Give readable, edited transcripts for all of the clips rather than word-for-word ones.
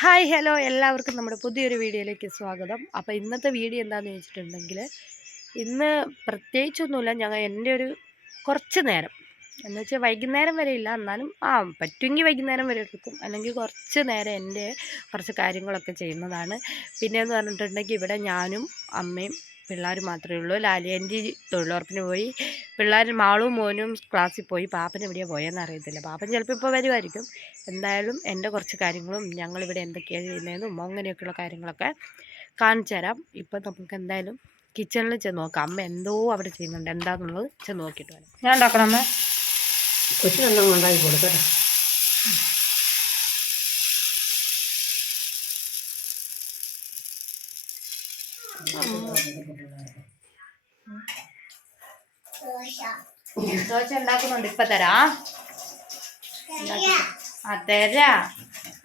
Hi hello എല്ലാവർക്കും നമ്മുടെ പുതിയൊരു വീഡിയോയിലേക്ക് സ്വാഗതം. അപ്പോൾ ഇന്നത്തെ വീഡിയോ എന്താണെന്ന് വെച്ചിട്ടുണ്ടെങ്കിൽ ഇന്ന് പ്രത്യേകിച്ചൊന്നുമില്ല. ഞങ്ങൾ എൻ്റെ ഒരു കുറച്ച് നേരം എന്ന് വെച്ചാൽ വൈകുന്നേരം വരെ ഇല്ല, എന്നാലും പറ്റുമെങ്കിൽ വൈകുന്നേരം വരെ എടുക്കും, അല്ലെങ്കിൽ കുറച്ച് നേരം എൻ്റെ കുറച്ച് കാര്യങ്ങളൊക്കെ ചെയ്യുന്നതാണ്. പിന്നെയെന്ന് പറഞ്ഞിട്ടുണ്ടെങ്കിൽ ഇവിടെ ഞാനും അമ്മയും പിള്ളേർ മാത്രമേ ഉള്ളൂ. ലാലിയൻ്റെ തൊഴിലുറപ്പിന് പോയി, പിള്ളേർ മാളും മോനും ക്ലാസ്സിൽ പോയി. പാപ്പൻ എവിടെയാണ് പോയെന്ന് അറിയത്തില്ല. പാപ്പൻ ചിലപ്പോൾ ഇപ്പോൾ വരുമായിരിക്കും. എന്തായാലും എൻ്റെ കുറച്ച് കാര്യങ്ങളും ഞങ്ങളിവിടെ എന്തൊക്കെയാണ് ചെയ്യുന്നതെന്നും അങ്ങനെയൊക്കെയുള്ള കാര്യങ്ങളൊക്കെ കാണിച്ചു തരാം. ഇപ്പം നമുക്ക് എന്തായാലും കിച്ചണിൽ ചെന്ന് നോക്കാം. അമ്മ എന്തോ അവിടെ ചെയ്യുന്നുണ്ട്, എന്താണെന്നുള്ളത് ചെന്ന് നോക്കിയിട്ട് വരാം. ഞാൻ ഉണ്ടാക്കണം അമ്മ, കൊച്ചിനെല്ലാം ഉണ്ടാക്കി കൊടുക്കട്ടെ. ദോശ ഉണ്ടാക്കുന്നുണ്ട്, ഇപ്പം തരാം. തരാ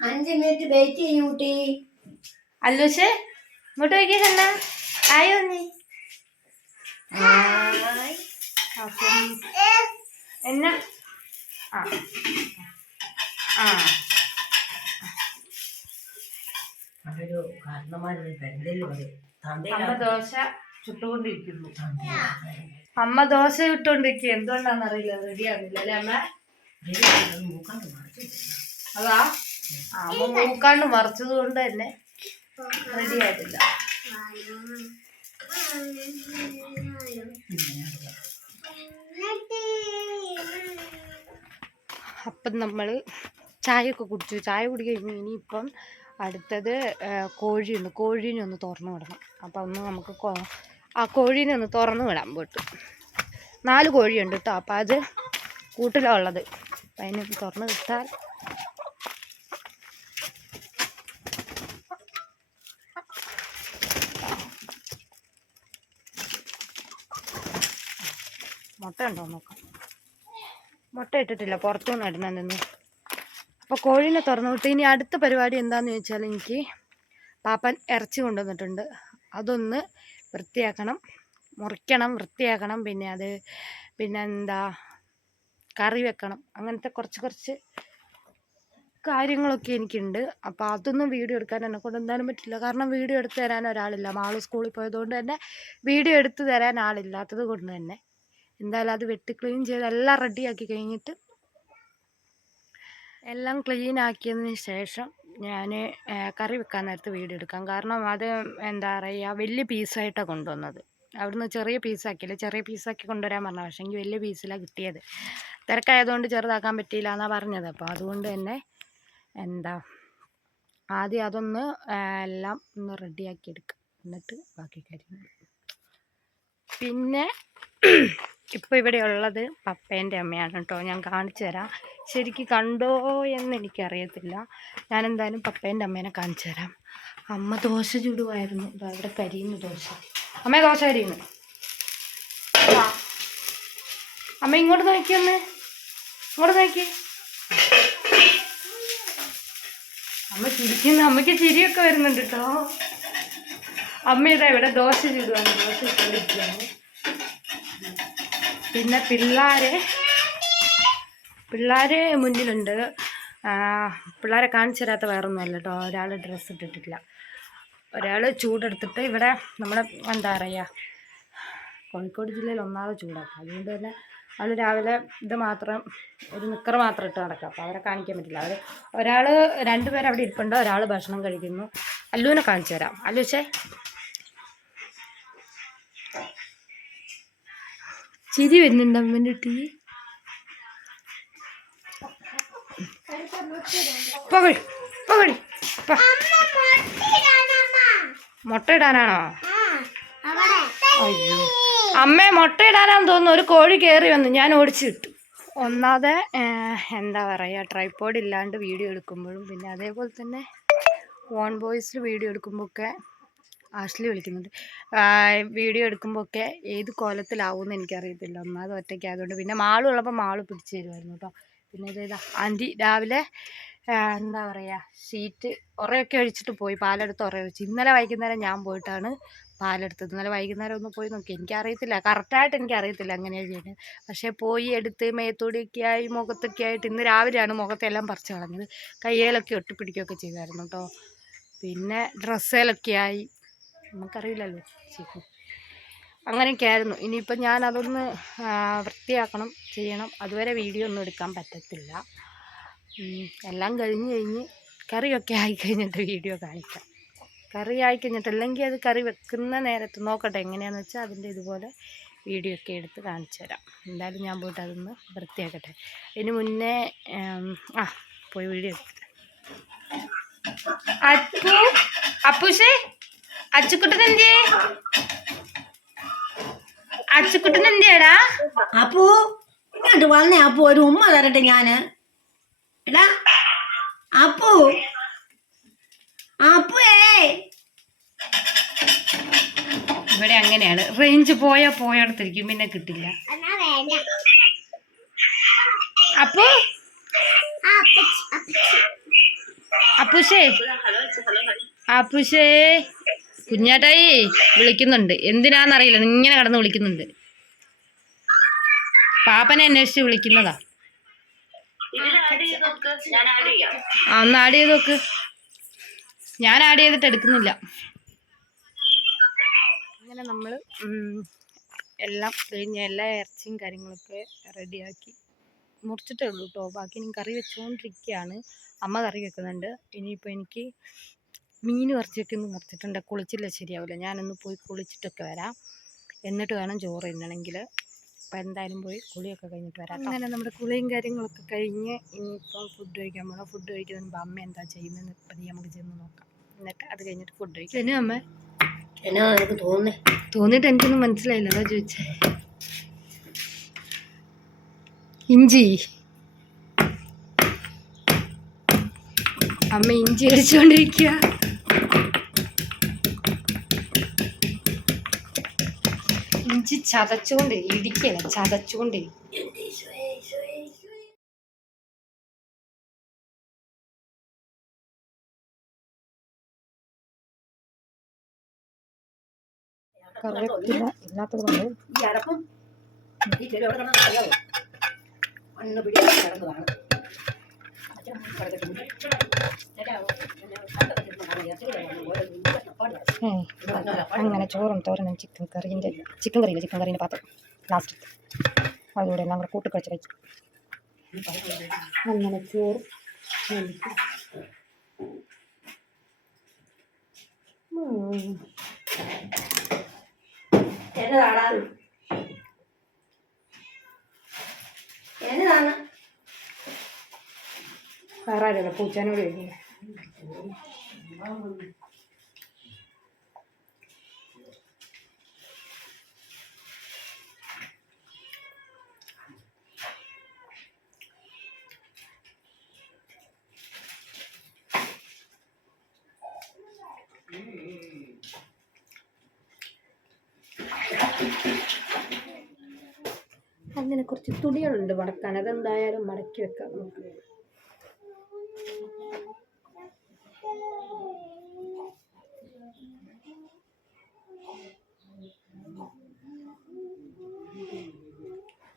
5 മിനിറ്റ് വെയിറ്റ് ചെയ്യും കുട്ടി. അല്ലൂഷേ ഇങ്ങോട്ട് വയ്ക്കുന്ന ആയോ നീ എന്നാ അമ്മ ദോശ ചുട്ടുകൊണ്ടിരിക്കുന്നു. അമ്മ ദോശ ചുട്ടുകൊണ്ടിരിക്കുക, എന്തുകൊണ്ടാണെന്നറിയില്ല, റെഡി ആകുന്നില്ല അല്ലേ അമ്മ? അതാ അമ്മ മൂക്കാണ്ട് മറിച്ചത് കൊണ്ട് തന്നെ റെഡി ആയിട്ടില്ല. അപ്പം നമ്മൾ ചായയൊക്കെ കുടിച്ചു. ചായ കുടി കഴിഞ്ഞ് ഇനിയിപ്പം അടുത്തത് കോഴീനെ ഒന്ന് തുറന്നു വിടണം. അപ്പം ഒന്ന് നമുക്ക് ആ കോഴീനെ ഒന്ന് തുറന്നു വിടാൻ പോയിട്ട് 4 കോഴിയുണ്ട് കേട്ടോ. അപ്പം അത് കൂട്ടിലാണ് ഉള്ളത്. അപ്പം അതിനൊന്ന് തുറന്ന് വിട്ടാൽ മുട്ട ഉണ്ടോ നോക്കാം. മുട്ട ഇട്ടിട്ടില്ല, പുറത്തുനിന്ന് ഇടുന്നു. അപ്പോൾ കോഴീനെ തുറന്നു വിട്ട് ഇനി അടുത്ത പരിപാടി എന്താണെന്ന് ചോദിച്ചാൽ, എനിക്ക് പാപ്പൻ ഇറച്ചി കൊണ്ടുവന്നിട്ടുണ്ട്. അതൊന്ന് വൃത്തിയാക്കണം, മുറിക്കണം, വൃത്തിയാക്കണം. പിന്നെ എന്താ കറി വെക്കണം. അങ്ങനത്തെ കുറച്ച് കാര്യങ്ങളൊക്കെ എനിക്കുണ്ട്. അപ്പോൾ അതൊന്നും വീഡിയോ എടുക്കാൻ എന്നെ കൊണ്ട് എന്തായാലും പറ്റില്ല. കാരണം വീഡിയോ എടുത്ത് തരാൻ ഒരാളില്ല. മാള് സ്കൂളിൽ പോയതുകൊണ്ട് തന്നെ വീഡിയോ എടുത്ത് തരാൻ ആളില്ലാത്തത് കൊണ്ട് തന്നെ എന്തായാലും അത് വെട്ടി ക്ലീൻ ചെയ്ത് എല്ലാം റെഡിയാക്കി കഴിഞ്ഞിട്ട്, എല്ലാം ക്ലീൻ ആക്കിയതിന് ശേഷം ഞാൻ കറി വെക്കാൻ നേരത്ത് വീഡിയോ എടുക്കാം. കാരണം അത് എന്താ പറയുക, വലിയ പീസായിട്ടാണ് കൊണ്ടുവന്നത്. അവിടുന്ന് ചെറിയ പീസാക്കിയില്ല, ചെറിയ പീസാക്കി കൊണ്ടുവരാൻ പറഞ്ഞ, പക്ഷേ എനിക്ക് വലിയ പീസിലാണ് കിട്ടിയത്. തിരക്കായതുകൊണ്ട് ചെറുതാക്കാൻ പറ്റിയില്ല എന്നാണ് പറഞ്ഞത്. അപ്പോൾ അതുകൊണ്ട് തന്നെ ആദ്യം അതൊന്ന് എല്ലാം ഒന്ന് റെഡിയാക്കി എടുക്കുക, എന്നിട്ട് ബാക്കി കാര്യങ്ങൾ. പിന്നെ ഇപ്പോൾ ഇവിടെ ഉള്ളത് പപ്പേൻ്റെ അമ്മയാണ് കേട്ടോ. ഞാൻ കാണിച്ചു തരാം. ശരിക്കും കണ്ടോ എന്ന് എനിക്കറിയത്തില്ല. ഞാൻ എന്തായാലും പപ്പേൻ്റെ അമ്മേനെ കാണിച്ചു തരാം. അമ്മ ദോശ ചുടുമായിരുന്നു. ഇവിടെ കരിയുന്നു ദോശ. അമ്മ ദോശ കരിയുന്നു. അമ്മ ഇങ്ങോട്ട് നോക്കിയൊന്ന്, ഇങ്ങോട്ട് നോക്കി. അമ്മ ചിരിക്കുന്നു, അമ്മയ്ക്ക് ചിരിയൊക്കെ വരുന്നുണ്ട് കേട്ടോ. അമ്മ ഇതാ ഇവിടെ ദോശ ചുടുവാണ്, ദോശ ചുടിക്കുകയാണ്. പിന്നെ പിള്ളേർ മുന്നിലുണ്ട്. പിള്ളേരെ കാണിച്ചു തരാത്ത വേറൊന്നുമല്ല കേട്ടോ. ഒരാൾ ഡ്രസ്സ് ഇട്ടിട്ടില്ല, ഒരാൾ ചൂടെടുത്തിട്ട് ഇവിടെ നമ്മുടെ എന്താ പറയുക, കോഴിക്കോട് ജില്ലയിൽ ഒന്നാമത് ചൂടാക്കാം. അതുകൊണ്ട് തന്നെ അവൾ രാവിലെ ഇത് മാത്രം, ഒരു നിക്കർ മാത്രം ഇട്ട് നടക്കുക. അപ്പോൾ അവരെ കാണിക്കാൻ പറ്റില്ല. ഒരാൾ 2 പേര് അവിടെ ഇരിപ്പുണ്ട്, ഒരാൾ ഭക്ഷണം കഴിക്കുന്നു. അല്ലുവിനെ കാണിച്ചു തരാം. അല്ലുച്ചേ ചിരി വരുന്നുണ്ട് അമ്മേൻ്റെ ടീ. മുട്ട ഇടാനാണോ? അയ്യോ അമ്മേ, മുട്ട ഇടാനാന്ന് തോന്നുന്നു. ഒരു കോഴി കയറി വന്നു, ഞാൻ ഓടിച്ചു വിട്ടു. ഒന്നാതെ എന്താ പറയുക, ട്രൈപോഡ് ഇല്ലാണ്ട് വീഡിയോ എടുക്കുമ്പോഴും, പിന്നെ അതേപോലെ തന്നെ ഓൺ വോയിസിൽ വീഡിയോ എടുക്കുമ്പോഴൊക്കെ ആഷ്ലി വിളിക്കുന്നുണ്ട്. വീഡിയോ എടുക്കുമ്പോഴൊക്കെ ഏത് കോലത്തിലാവുമെന്ന് എനിക്കറിയത്തില്ല. ഒന്നാമത് ഒറ്റയ്ക്ക് ആയതുകൊണ്ട്. പിന്നെ മാളുള്ളപ്പോൾ മാള് പിടിച്ചു തരുമായിരുന്നു കേട്ടോ. പിന്നെ ഇതേതാ ആൻറ്റി രാവിലെ എന്താ പറയുക ഷീറ്റ് ഉറയൊക്കെ ഒഴിച്ചിട്ട് പോയി, പാലെടുത്ത് ഉറ ഒഴിച്ച്. ഇന്നലെ വൈകുന്നേരം ഞാൻ പോയിട്ടാണ് പാലെടുത്തത്. ഇന്നലെ വൈകുന്നേരം ഒന്ന് പോയി നോക്കി, എനിക്കറിയത്തില്ല, കറക്റ്റായിട്ട് എനിക്കറിയത്തില്ല എങ്ങനെയാണ് ചെയ്യുന്നത്. പക്ഷേ പോയി എടുത്ത് മേത്തോടിയൊക്കെ ആയി മുഖത്തൊക്കെ ആയിട്ട് ഇന്ന് രാവിലെയാണ് മുഖത്തെല്ലാം പറിച്ച് കളഞ്ഞത്. കയ്യിലൊക്കെ ഒട്ടിപ്പിടിക്കുകയൊക്കെ ചെയ്തായിരുന്നു കേട്ടോ. പിന്നെ ഡ്രസ്സിലൊക്കെ ആയി, നമുക്കറിയില്ലല്ലോ ശരി. അങ്ങനെയൊക്കെ ആയിരുന്നു. ഇനിയിപ്പം ഞാൻ അതൊന്ന് വൃത്തിയാക്കണം, ചെയ്യണം. അതുവരെ വീഡിയോ ഒന്നും എടുക്കാൻ പറ്റത്തില്ല. എല്ലാം കഴിഞ്ഞ് കറിയൊക്കെ ആയിക്കഴിഞ്ഞിട്ട് വീഡിയോ കാണിക്കാം. കറി ആയിക്കഴിഞ്ഞിട്ട്, അല്ലെങ്കിൽ അത് കറി വെക്കുന്ന നേരത്ത് നോക്കട്ടെ എങ്ങനെയാണെന്ന് വെച്ചാൽ അതിൻ്റെ ഇതുപോലെ വീഡിയോ ഒക്കെ എടുത്ത് കാണിച്ചു തരാം. എന്തായാലും ഞാൻ പോയിട്ട് അതൊന്ന് വൃത്തിയാക്കട്ടെ. ഇതിന് മുന്നേ പോയി വീഡിയോ എടുത്തിട്ട് അപ്പൂഷേ അച്ചുക്കുട്ടനെന്തേ അച്ചുക്കുട്ടനെന്തേടാ? അപ്പു ഇങ്ങോട്ട് വന്നേ. അപ്പു ഒരു ഉമ്മ തരട്ടെ ഞാന്. എടാ അപ്പു, അപ്പുവേ. ഇവിടെ അങ്ങനെയാണ്, റേഞ്ച് പോയടത്തിരിക്കും, പിന്നെ കിട്ടില്ല. അപ്പു അപ്പുഷേ കുഞ്ഞാട്ടായി വിളിക്കുന്നുണ്ട്. എന്തിനാന്നറിയില്ല, ഇങ്ങനെ കടന്ന് വിളിക്കുന്നുണ്ട്. പാപ്പനെ അന്വേഷിച്ച് വിളിക്കുന്നതാ. ഒന്ന് ആഡ് ചെയ്ത് നോക്ക്. ഞാൻ ആഡ് ചെയ്തിട്ട് എടുക്കുന്നില്ല. അങ്ങനെ നമ്മൾ എല്ലാം കഴിഞ്ഞ് എല്ലാ ഇറച്ചിയും കാര്യങ്ങളൊക്കെ റെഡിയാക്കി മുറിച്ചിട്ടേ ഉള്ളൂ കേട്ടോ. ബാക്കി ഇനി കറി വെച്ചുകൊണ്ടിരിക്കുകയാണ്. അമ്മ കറി വെക്കുന്നുണ്ട്. ഇനിയിപ്പോൾ എനിക്ക് മീനും ഇറച്ചിയൊക്കെ ഒന്ന് മുറിച്ചിട്ടുണ്ട്. കുളിച്ചില്ല ശരിയാവില്ല. ഞാനൊന്ന് പോയി കുളിച്ചിട്ടൊക്കെ വരാം, എന്നിട്ട് വേണം ചോറ് തിന്നണമെങ്കിൽ. അപ്പോൾ എന്തായാലും പോയി കുളിയൊക്കെ കഴിഞ്ഞിട്ട് വരാം. അങ്ങനെ നമ്മുടെ കുളിയും കാര്യങ്ങളൊക്കെ കഴിഞ്ഞ് ഇനിയിപ്പം ഫുഡ് കഴിക്കാൻ പോകണം. ഫുഡ് കഴിക്കുന്നതിന് മുമ്പ് അമ്മ എന്താ ചെയ്യുന്നതെന്ന് പതി നമുക്ക് ചെന്ന് നോക്കാം. എന്നിട്ട് അത് കഴിഞ്ഞിട്ട് ഫുഡ് കഴിക്കാം. എന്നാ അമ്മ എന്നാ എനിക്ക് തോന്നിയിട്ട് എനിക്കൊന്നും മനസ്സിലായില്ല, അതാ ചോദിച്ചേ. ഇഞ്ചി അമ്മ ഇഞ്ചി അടിച്ചുകൊണ്ടിരിക്കുക. ഇഞ്ചി ചതച്ചുകൊണ്ട് ഇടിക്കല, ചതച്ചുകൊണ്ട്. കറിവേപ്പില ഇല്ലാത്തത് കൊണ്ട് ഈ അടപ്പും ഈ ചെടി എവിടെ കിടന്ന് അറിയാവോ? മണ്ണ് പിടിച്ച് കിടന്നതാണ്. അങ്ങനെ ചോറും തോരനും ചിക്കൻ കറീൻ്റെ പാത്രം ലാസ്റ്റ് അതുകൂടെ എല്ലാം കൂടെ കൂട്ടിക്കുഴച്ച് കഴിച്ചു. അങ്ങനെ ചോറ് എന്നതാണ് വേറെ ആരല്ല പൂച്ചാനോട് കഴിക്കില്ല. അങ്ങനെ കുറച്ച് തുണികളുണ്ട് മടക്കാൻ, അതെന്തായാലും മടക്കി വെക്കാം നമുക്ക്.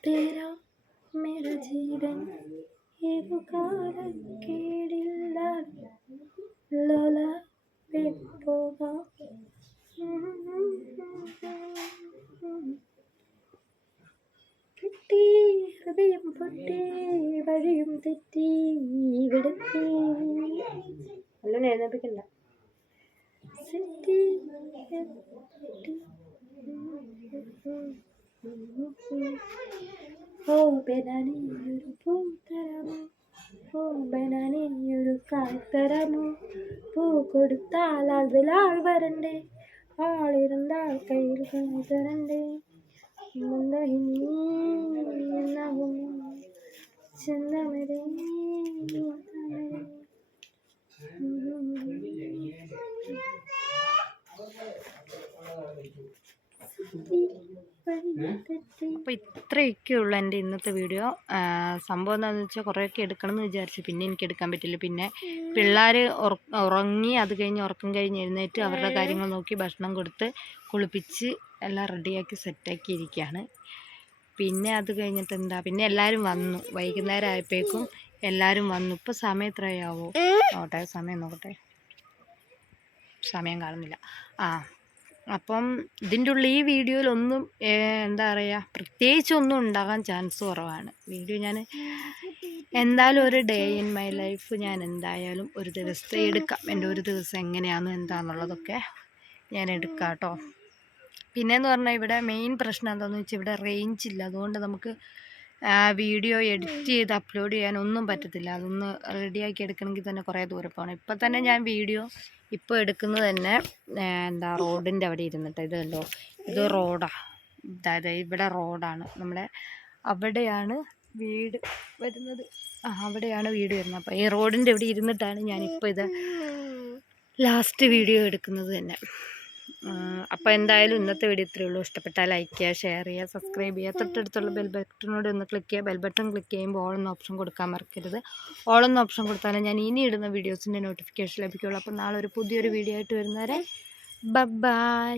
तेरा मेरा जीवन ഏതു കാലക്കേടില്ല ലോല പോകാം. കിട്ടി ഹൃദയം പൊട്ടി വഴിയും തെറ്റി ഇവിടുത്തെ അല്ല എഴുന്നേപ്പിക്കണ്ട. ഓ ബനാനയൊരു പൂ തരാമോ, ഓ ബനാനയൊരു കായ് തരാമോ, പൂ കൊടുത്താൽ അതിലാൾ വരണ്ടേ, ആളിരുന്നാൽ കയ്യിൽ കായ് തരണ്ടേ, ചെന്നമരേ തെറ്റി അപ്പോൾ ഇത്രയൊക്കെ ഉള്ളൂ എൻ്റെ ഇന്നത്തെ വീഡിയോ. സംഭവം എന്താണെന്ന് വെച്ചാൽ കുറേയൊക്കെ എടുക്കണം എന്ന് വിചാരിച്ചു, പിന്നെ എനിക്ക് എടുക്കാൻ പറ്റില്ല. പിന്നെ പിള്ളേർ ഉറങ്ങി, അത് കഴിഞ്ഞ് ഉറക്കം കഴിഞ്ഞ് എഴുന്നേറ്റ് അവരുടെ കാര്യങ്ങൾ നോക്കി ഭക്ഷണം കൊടുത്ത് കുളിപ്പിച്ച് എല്ലാം റെഡിയാക്കി സെറ്റാക്കി ഇരിക്കുകയാണ്. പിന്നെ അത് കഴിഞ്ഞിട്ട് എന്താ, പിന്നെ എല്ലാവരും വന്നു. വൈകുന്നേരം ആയപ്പോഴേക്കും എല്ലാവരും വന്നു. ഇപ്പോൾ സമയം എത്രയാവോ നോട്ടെ, സമയം നോക്കട്ടെ, സമയം കാണുന്നില്ല. അപ്പം ഇതിൻ്റെ ഉള്ളിൽ ഈ വീഡിയോയിലൊന്നും എന്താ പറയുക, പ്രത്യേകിച്ചൊന്നും ഉണ്ടാകാൻ ചാൻസ് കുറവാണ്. വീഡിയോ ഞാൻ എന്തായാലും ഒരു ഡേ ഇൻ മൈ ലൈഫ് ഞാൻ എന്തായാലും ഒരു ദിവസത്തെ എടുക്കാം. എൻ്റെ ഒരു ദിവസം എങ്ങനെയാണ് എന്താണെന്നുള്ളതൊക്കെ ഞാൻ എടുക്കാം കേട്ടോ. പിന്നെയെന്ന് പറഞ്ഞാൽ ഇവിടെ മെയിൻ പ്രശ്നം എന്താണെന്ന് വെച്ചാൽ ഇവിടെ റേഞ്ച് ഇല്ല. അതുകൊണ്ട് നമുക്ക് വീഡിയോ എഡിറ്റ് ചെയ്ത് അപ്ലോഡ് ചെയ്യാനൊന്നും പറ്റത്തില്ല. അതൊന്ന് റെഡിയാക്കി എടുക്കണമെങ്കിൽ തന്നെ കുറേ ദൂരം പോകണം. ഇപ്പം തന്നെ ഞാൻ വീഡിയോ ഇപ്പോൾ എടുക്കുന്നത് തന്നെ എന്താ റോഡിൻ്റെ അവിടെ ഇരുന്നിട്ട്. ഇത് കണ്ടോ, ഇത് റോഡാണ്. അതായത് ഇവിടെ റോഡാണ്, നമ്മുടെ അവിടെയാണ് വീട് വരുന്നത്. അവിടെയാണ് വീട് വരുന്നത്. അപ്പോൾ ഈ റോഡിൻ്റെ ഇവിടെ ഇരുന്നിട്ടാണ് ഞാനിപ്പോൾ ഇത് ലാസ്റ്റ് വീഡിയോ എടുക്കുന്നത് തന്നെ. അപ്പോൾ എന്തായാലും ഇന്നത്തെ വീഡിയോ ഇത്രയേ ഉള്ളൂ. ഇഷ്ടപ്പെട്ടാൽ ലൈക്ക് ചെയ്യുക, ഷെയർ ചെയ്യുക, സബ്സ്ക്രൈബ് ചെയ്യുക. തൊട്ടടുത്തുള്ള ബെൽ ബട്ടനോട് ഒന്ന് ക്ലിക്ക് ചെയ്യുക. ബെൽ ബട്ടൺ ക്ലിക്ക് ചെയ്യുമ്പോൾ ഓൾ എന്ന ഓപ്ഷൻ കൊടുക്കാൻ മറക്കരുത്. ഓൾ എന്ന ഓപ്ഷൻ കൊടുത്താലേ ഞാൻ ഇനി ഇടുന്ന വീഡിയോസിൻ്റെ നോട്ടിഫിക്കേഷൻ ലഭിക്കുകയുള്ളൂ. അപ്പോൾ നാളെ ഒരു പുതിയൊരു വീഡിയോ ആയിട്ട് വരുന്നവരെ ബൈ.